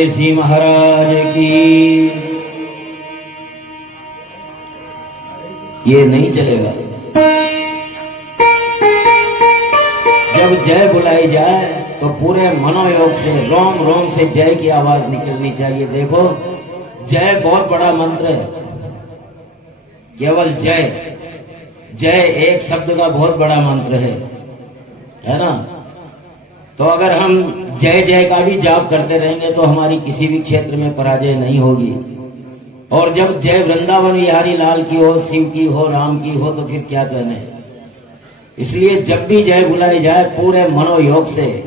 गणेश जी महाराज की। ये नहीं चलेगा। जब जय बुलाई जाए तो पूरे मनोयोग से रोम रोम से जय की आवाज निकलनी चाहिए। देखो, जय बहुत बड़ा मंत्र है। केवल जय, जय एक शब्द का बहुत बड़ा मंत्र है ना। तो अगर हम जय जय का भी जाप करते रहेंगे तो हमारी किसी भी क्षेत्र में पराजय नहीं होगी। और जब जय वृंदावन बिहारी लाल की हो, शिव की हो, राम की हो, तो फिर क्या कहने। इसलिए जब भी जय बुलाई जाए पूरे मनोयोग से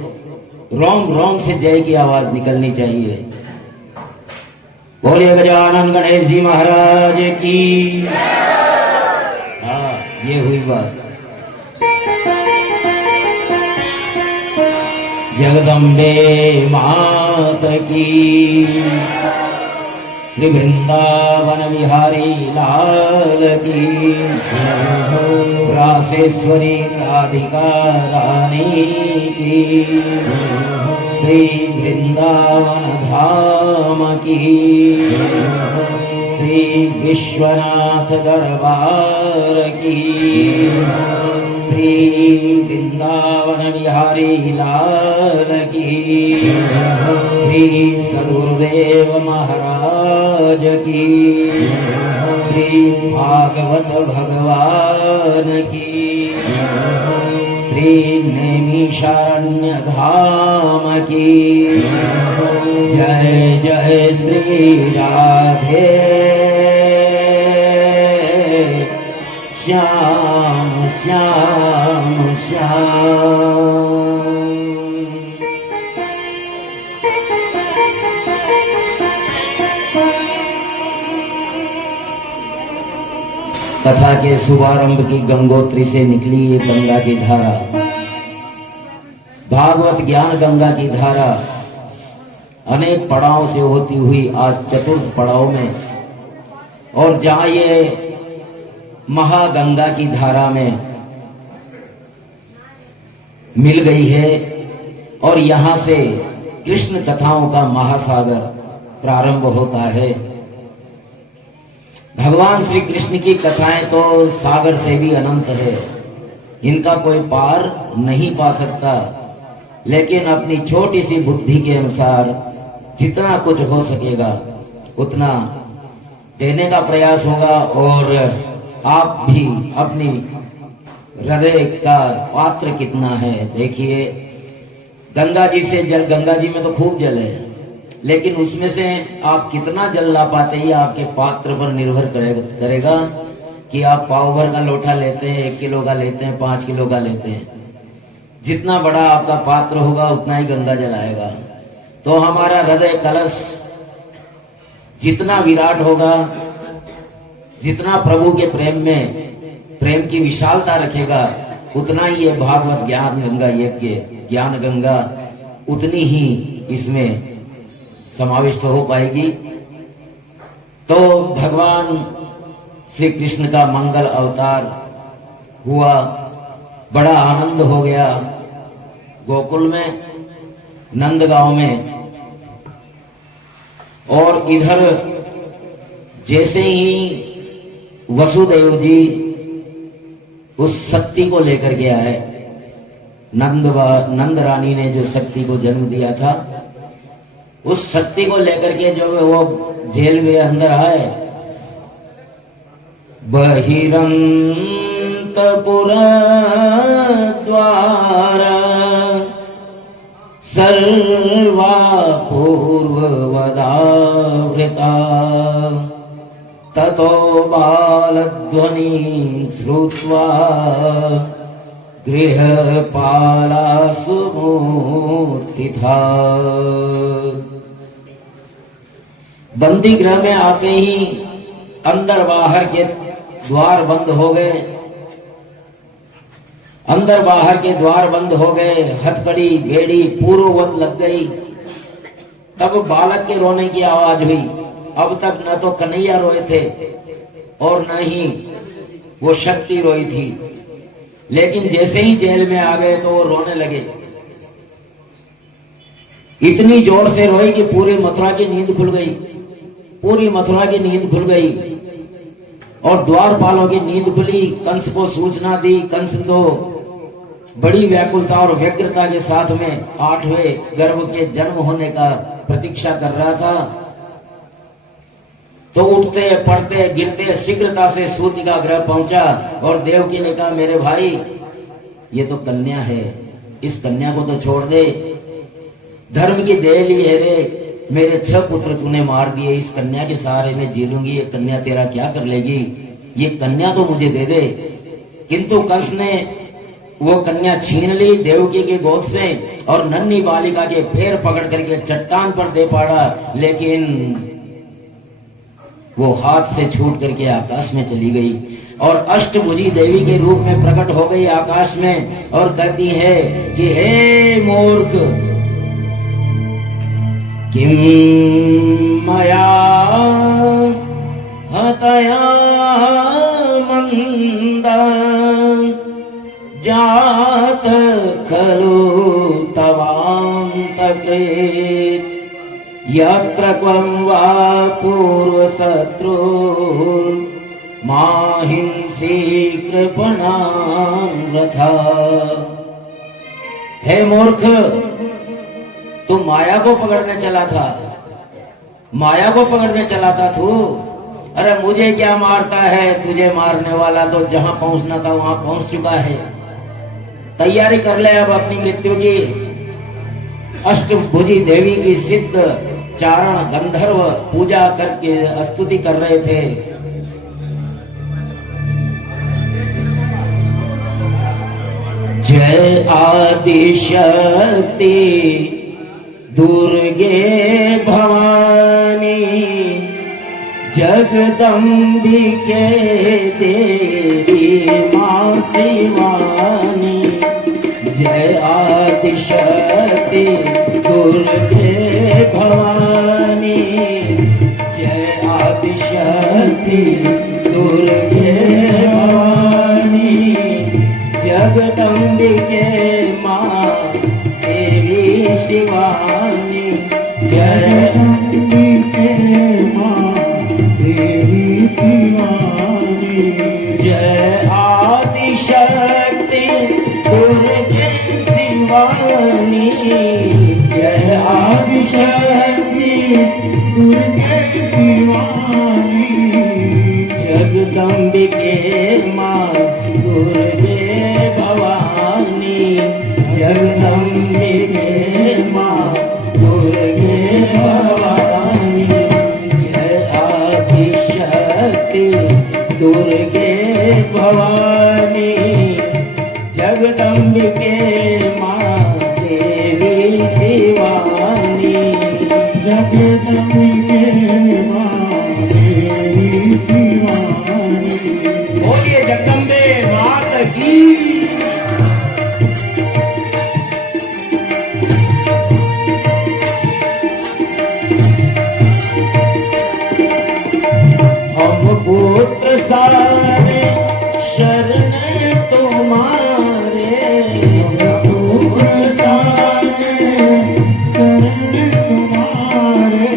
रोम रोम से जय की आवाज निकलनी चाहिए। बोलिए गजानन गणेश जी महाराज की। हाँ, ये हुई बात। जगदम्बे मात की, श्री वृंदावन बिहारी लाल की, रासेश्वरी राधिका रानी की, श्री वृंदावन धाम की, श्री विश्वनाथ दरबार की, श्री वृंदावन बिहारी लाल की, श्री सदगुरुदेव महाराज की, श्री भागवत भगवान की, श्री नैमिषारण्य धाम की। जय जय श्री राधे श्याम श्याम श्याम। कथा के शुभारंभ की गंगोत्री से निकली ये गंगा की धारा, भागवत ज्ञान गंगा की धारा अनेक पड़ाव से होती हुई आज चतुर्थ पड़ाव में, और जहां ये महागंगा की धारा में मिल गई है और यहां से कृष्ण कथाओं का महासागर प्रारंभ होता है। भगवान श्री कृष्ण की कथाएं तो सागर से भी अनंत है, इनका कोई पार नहीं पा सकता। लेकिन अपनी छोटी सी बुद्धि के अनुसार जितना कुछ हो सकेगा उतना देने का प्रयास होगा। और आप भी अपनी हृदय का पात्र कितना है देखिए। गंगा जी से जल, गंगा जी में तो खूब जल है, लेकिन उसमें से आप कितना जल ला पाते हैं आपके पात्र पर निर्भर करेगा कि आप पाव भर का लोटा लेते हैं, 1 किलो का लेते हैं, 5 किलो का लेते हैं। जितना बड़ा आपका पात्र होगा उतना ही गंगा जल आएगा। तो हमारा हृदय कलश जितना विराट होगा, जितना प्रभु के प्रेम में प्रेम की विशालता रखेगा, उतना ही ये भागवत ज्ञान गंगा यज्ञ ज्ञान गंगा उतनी ही इसमें समाविष्ट हो पाएगी। तो भगवान श्री कृष्ण का मंगल अवतार हुआ, बड़ा आनंद हो गया गोकुल में, नंदगांव में। और इधर जैसे ही वसुदेव जी उस शक्ति को लेकर के आए, नंद रानी ने जो शक्ति को जन्म दिया था, उस शक्ति को लेकर के जो वो जेल में अंदर आए, बहिरंतपुर द्वार सर्वा पूर्ववदावृता ततो बालध्वनि श्रुत्वा गृहपाला सुमूर्तिथा। बंदी गृह में आते ही अंदर बाहर के द्वार बंद हो गए, अंदर बाहर के द्वार बंद हो गए, हथकड़ी बेड़ी पूर्ववत लग गई। तब बालक के रोने की आवाज हुई। अब तक न तो कन्हैया रोए थे और न ही वो शक्ति रोई थी, लेकिन जैसे ही जेल में आ गए तो वो रोने लगे। इतनी जोर से रोई कि पूरी मथुरा की नींद खुल गई, पूरी मथुरा की नींद खुल गई और द्वारपालों की नींद खुली। कंस को सूचना दी। कंस तो बड़ी व्याकुलता और व्यग्रता के साथ में 8वें गर्भ के जन्म होने का प्रतीक्षा कर रहा था। तो उठते पड़ते गिरते शीघ्रता से सूत का ग्रह पहुंचा और देवकी ने कहा, मेरे भाई ये तो कन्या है, इस कन्या को तो छोड़ दे, धर्म की दे ली है रे, मेरे 6 पुत्र तूने मार दिए, इस कन्या के सहारे में जी लूंगी, ये कन्या तेरा क्या कर लेगी, ये कन्या तो मुझे दे दे। किंतु कंस ने वो कन्या छीन ली देवकी के गोद से और नन्ही बालिका के पैर पकड़ करके चट्टान पर दे पड़ा, लेकिन वो हाथ से छूट करके आकाश में चली गई और अष्टभुजी देवी के रूप में प्रकट हो गई आकाश में और कहती है कि हे मूर्ख, किम मया हतया मंदा जात खलु तवान्तकृत यत्र क्वं वा पूर्वशत्रु माहिंसी कृपणान्वथा। हे मूर्ख, तू माया को पकड़ने चला था, माया को पकड़ने चला था तू। अरे मुझे क्या मारता है, तुझे मारने वाला तो जहां पहुंचना था वहां पहुंच चुका है। तैयारी कर ले अब अपनी मृत्यु की। अष्टभुजी देवी की सिद्ध चारण गंधर्व पूजा करके स्तुति कर रहे थे। जय आदिशक्ति दुर्गे भवानी जगदम्बिके देवी मां शिवानी। जय आदिशक्ति दुर्गे भवानी जय आदिशक्ति दुर्गे भवानी जगदम्बिके मां देवी शिवानी। जय अम्बिके मां देवी शिवानी। जय आदिशक्ति दुर्गे शिवानी। जय आदिशक्ति दुर्गे शिवानी जगदम्बिके मां दुर्गे भवानी जगदम्बिके मां दुर्गे भवानी। जय आदिशक्ति दुर्गे भवानी जगदम्बिके मां देवी शिवानी। जगदम्बिके मां देवी शिवानी। बोलिए जगदम्बे मात की। हम पुत्र सारे शरण तुम्हारे। हम पुत्र सारे शरण तुम्हारे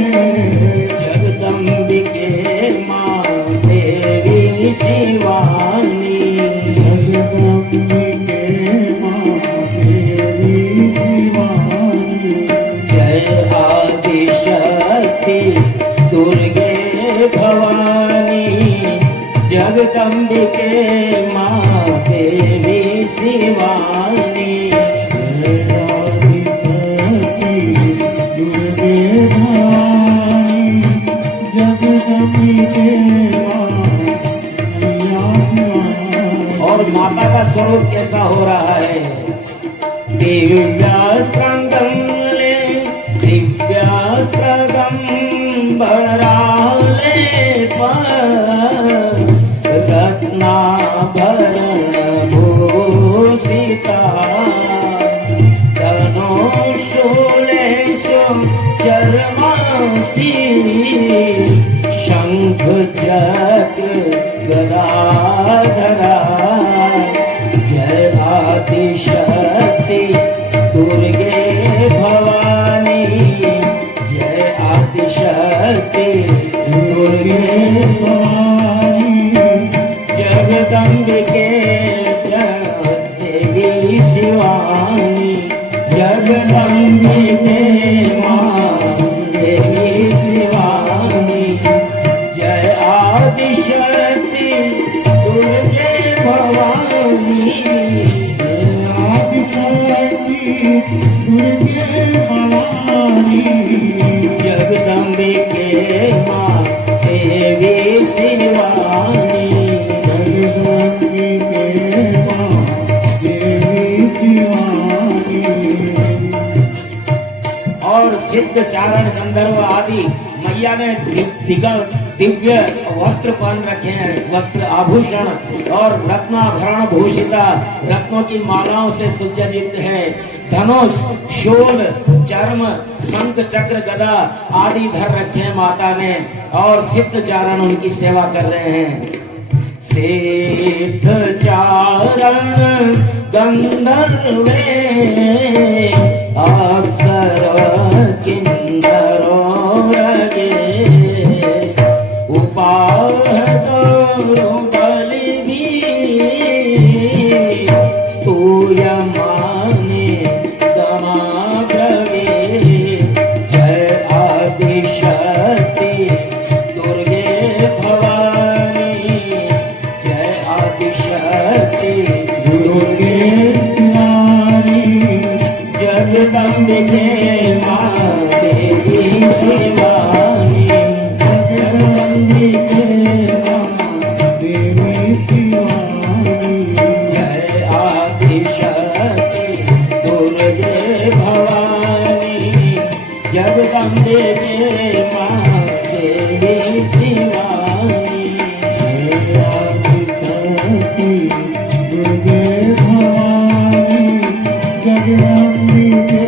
जगदम्बिके मां देवी शिवानी। जगदम्बिके मां देवी शिवानी। जय आदिशक्ति दुर्गे भवानी जगदम्बिके मां देवी शिवानी। जय आदिशक्ति दुर्गे भवानी जगदम्बिके मां। और माता का स्वरूप कैसा हो रहा है। दिव्यास्त्रगम्बरे दिव्यास्त्रगम्बराले रत्नाभरण भूषिता धनुषूलेषु चर्मांसि शंख चक्र गदाधरा। जय आदिशक्ति दुर्गे भवानी शिवानी जगदम्बिके मां देवी शिवानी जय आदिशक्ति दुर्गे भवानी जय आदिशक्ति दुर्गे भवानी जगदम्बिके मां देवी शिवानी जगदम्बिके मां देवी शिवानी। और सिद्ध चारण गंधर्व आदि मैया ने दिव्य वस्त्र पहन रखे हैं, वस्त्र आभूषण और रत्नाभरण भूषिता रत्नों की मालाओं से सुसज्जित है। धनुष शूल चर्म शंख चक्र गदा आदि धर रखे हैं माता ने और सिद्ध चारण उनकी सेवा कर रहे हैं। सिद्ध चारण गंधर्वे अप्सर किन्नरो रगे उपाहतो बलिभिः स्तूयमाने समाब्रवे जय आदिशक्ति दुर्गे भवानी जय आदिशक्ति दुर्गे भवानी जगदम्बिके मां देवी शिवानी जगदम्बिके मां देवी शिवानी जय आदिशक्ति दुर्गे भवानी जगदम्बिके मां देवी शिवानी जय आदिशक्ति दुर्गे भवानी जगदम्बिके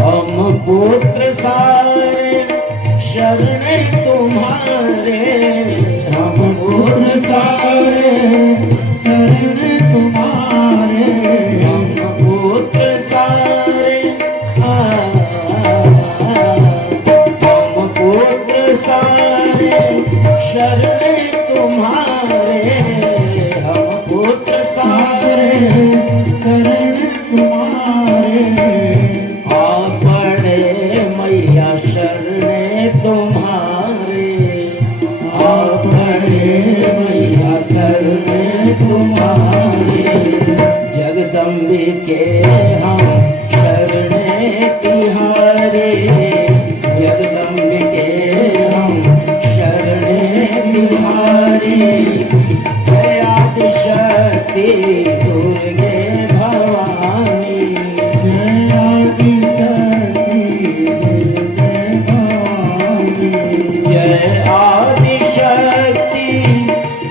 हम पुत्र सारे शरण तुम्हारे हम पुत्र सारे शरण तुम्हारे हम पुत्र सारे हम पुत्र सारे शरण तुम्हारे हम पुत्र सारे शरण तुम्हारे पड़े मैया शरणे तुम्हारे पड़े मैया शरणे तुम्हारे जगदम्बिके हम शरणे तिहारे जगदम्बिके हम शरणे तिहारे जय आदिशक्ति दुर्गे भवानी जय आदिशक्ति दुर्गे भवानी जय आदिशक्ति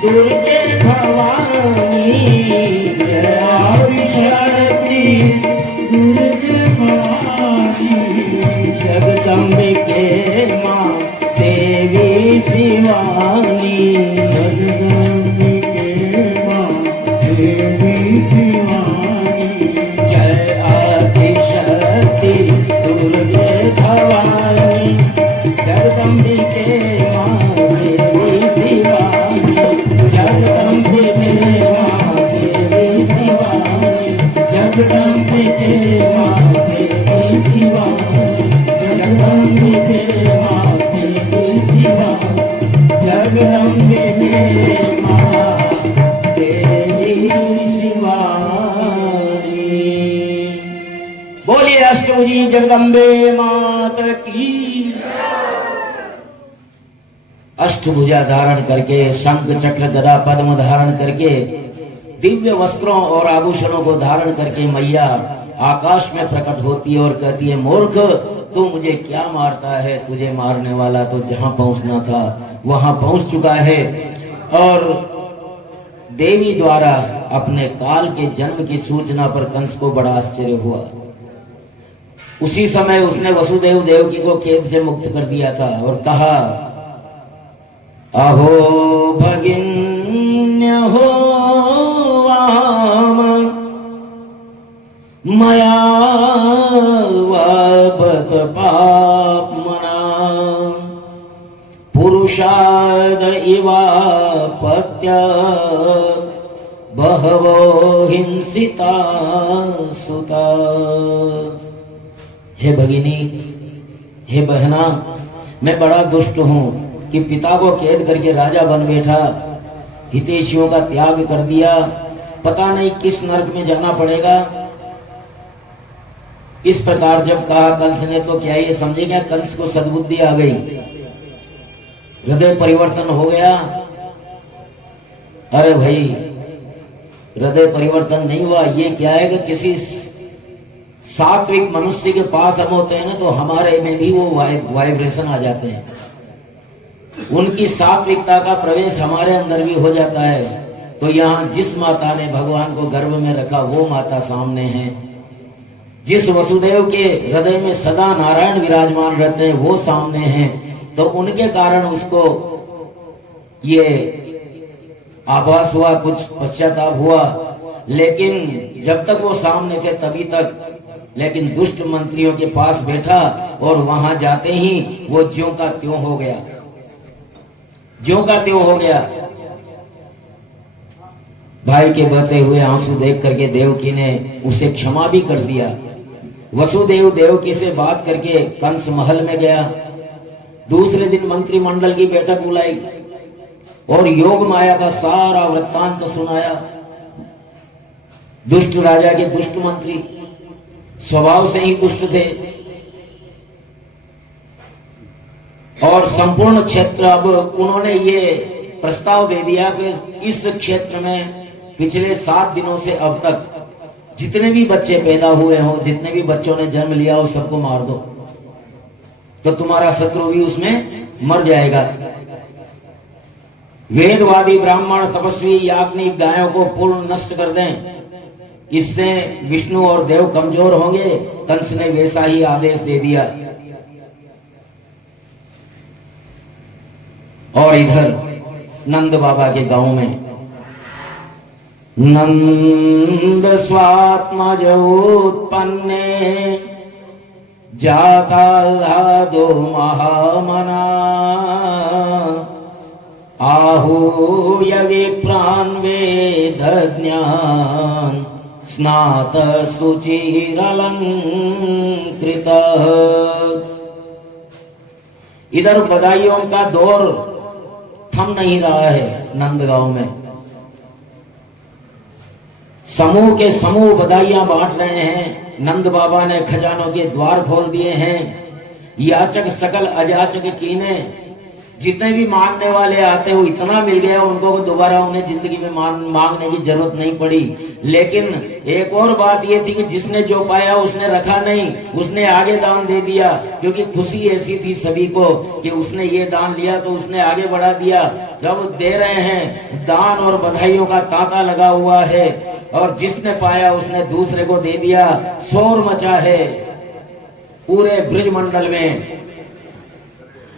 दुर्गे भवानी जय आदिशक्ति दुर्गे भवानी जगदम्बिके मां देवी शिवानी जगदम्बिके मां देवी शिवानी जय आदिशक्ति दुर्गे भवानी जगदम्बिके मां देवी शिवानी जगदम्बिके मां देवी शिवानी जगदम्बिके मां देवी शिवानी जगदम्बिके मां देवी शिवानी जगदम्बिके मां देवी शिवानी। बोलिए अष्टभुजी जगदम्बे मात की। अष्टभुजा धारण करके शंख चक्र गदा पद्म धारण करके दिव्य वस्त्रों और आभूषणों को धारण करके मैया आकाश में प्रकट होती है और कहती है मूर्ख तू मुझे क्या मारता है, तुझे मारने वाला तो जहां पहुंचना था वहां पहुंच चुका है। और देवी द्वारा अपने काल के जन्म की सूचना पर कंस को बड़ा आश्चर्य हुआ। उसी समय उसने वसुदेव देवकी को खेद से मुक्त कर दिया था और कहा अहो भगिन्य हो वाम मया वबत पापमना पुरुषाद इवा पत्य बहवो हिंसिता सुता। हे भगिनी, हे बहना, मैं बड़ा दुष्ट हूं कि पिता को कैद करके राजा बन बैठा, हितैषियों का त्याग कर दिया, पता नहीं किस नरक में जाना पड़ेगा। इस प्रकार जब कहा कंस ने तो क्या ये समझेगा कंस को सद्बुद्धि आ गई, हृदय परिवर्तन हो गया। अरे भाई, हृदय परिवर्तन नहीं हुआ। ये क्या है कि किसी सात्विक मनुष्य के पास हम होते हैं ना, तो हमारे में भी वो वाइब्रेशन आ जाते हैं, उनकी सात्विकता का प्रवेश हमारे अंदर भी हो जाता है। तो यहाँ जिस माता ने भगवान को गर्भ में रखा वो माता सामने है, जिस वसुदेव के हृदय में सदा नारायण विराजमान रहते हैं वो सामने हैं। तो उनके कारण उसको ये आभास हुआ, कुछ पश्चाताप हुआ, लेकिन जब तक वो सामने थे तभी तक। लेकिन दुष्ट मंत्रियों के पास बैठा और वहां जाते ही वो ज्यों का त्यों हो गया, ज्यों का त्यों हो गया। भाई के बहते हुए आंसू देख करके देवकी ने उसे क्षमा भी कर दिया। वसुदेव देवकी से बात करके कंस महल में गया। दूसरे दिन मंत्रिमंडल की बैठक बुलाई और योग माया का सारा वृत्तांत सुनाया। दुष्ट राजा के दुष्ट मंत्री स्वभाव से ही दुष्ट थे और संपूर्ण क्षेत्र, अब उन्होंने ये प्रस्ताव दे दिया कि इस क्षेत्र में पिछले 7 दिनों से अब तक जितने भी बच्चे पैदा हुए हों, जितने भी बच्चों ने जन्म लिया हो, सबको मार दो, तो तुम्हारा शत्रु भी उसमें मर जाएगा। वेदवादी ब्राह्मण तपस्वी याज्ञनिक गायों को पूर्ण नष्ट कर दें, इससे विष्णु और देव कमजोर होंगे। कंस ने वैसा ही आदेश दे दिया। और इधर नंद बाबा के गांव में नंद स्वात्मज उत्पन्ने जाताल्हादो महामना आहूय विप्रान् वेदज्ञान् स्नात सुचिरलंकृत। इधर बधाइयों का दौर थम नहीं रहा है। नंदगांव में समूह के समूह बधाइयां बांट रहे हैं। नंद बाबा ने खजानों के द्वार खोल दिए हैं। याचक सकल अजाचक कीने, जितने भी मांगने वाले आते हो इतना मिल गया उनको, दोबारा उन्हें जिंदगी में मांगने की जरूरत नहीं पड़ी। लेकिन एक और बात ये थी कि जिसने जो पाया उसने रखा नहीं, उसने आगे दान दे दिया, क्योंकि खुशी ऐसी थी सभी को कि उसने ये दान लिया तो उसने आगे बढ़ा दिया। जब दे रहे हैं दान और बधाइयों का तांता लगा हुआ है, और जिसने पाया उसने दूसरे को दे दिया। शोर मचा है पूरे ब्रिजमंडल में।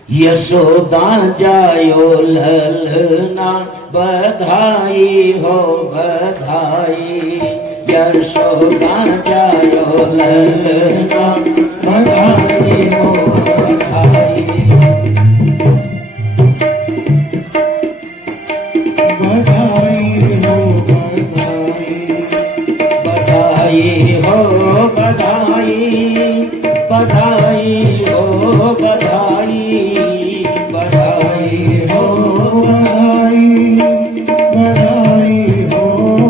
यशोदा जायो ललना बधाई हो बधाई, यशोदा जायो ललना बधाई हो बधाई, बधाई हो बधाई, बधाई हो बधाई, बधाई हो बधाई, बधाई हो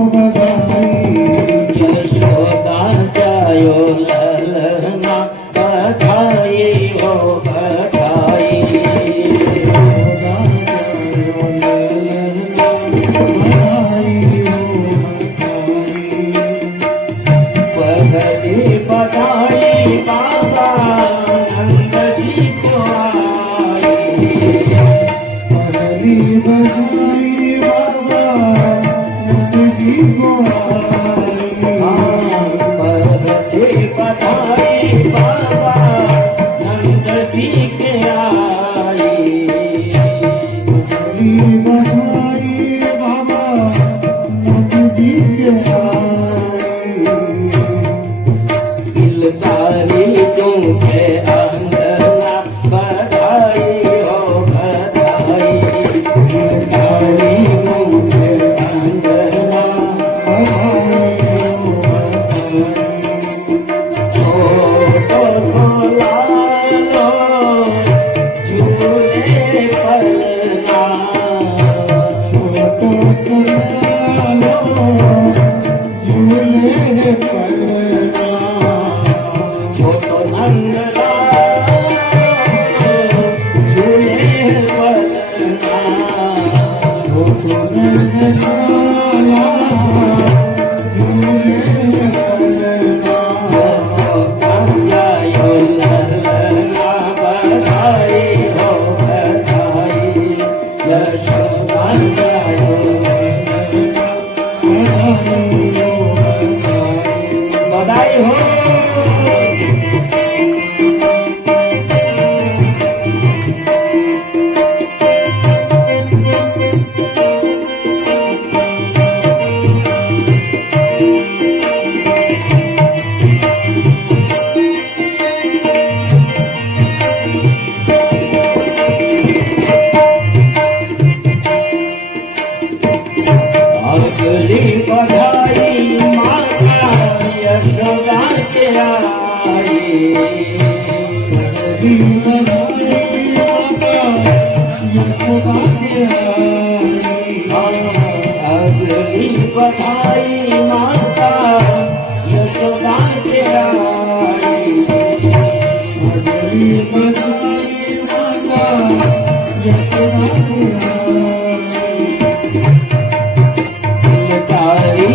बधाई, यशोदा जायो ललना बधाई छोटो नंद झूले पलना, छोटो नंद बधाई हो। अगली बधाई माता यशोदा के आई, अगली बधाई माता यशोदा के आई, अगली बधाई माता यशोदा के आई, अगली बधाई माता यशोदा के आई। तारी